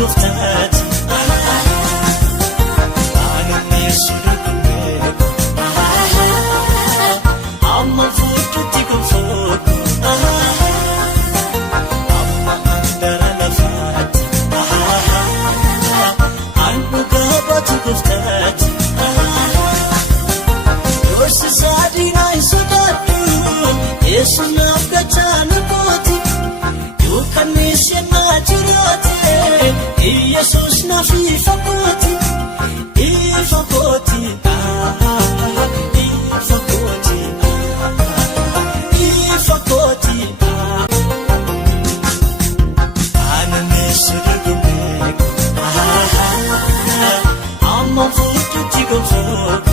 goftat anani sudukne amma fututi gofot amma andara lafat anu gabatu goftat yorsi sadina isodatu yesuna gachana koti yukanishena jirate Jesus na ifakoti ifakoti ifakoti ifakoti anani sudukne amma fututi gofot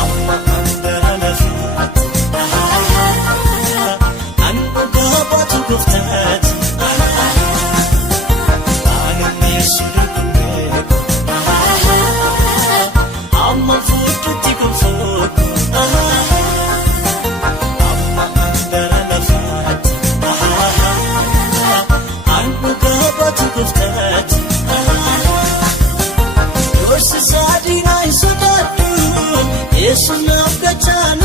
amma andara lafat anu gabatu goftat anani sudukne amma fututi gofot amma andara lafat anu gabatu goftat yorsi sadina isodatu yesuna gachana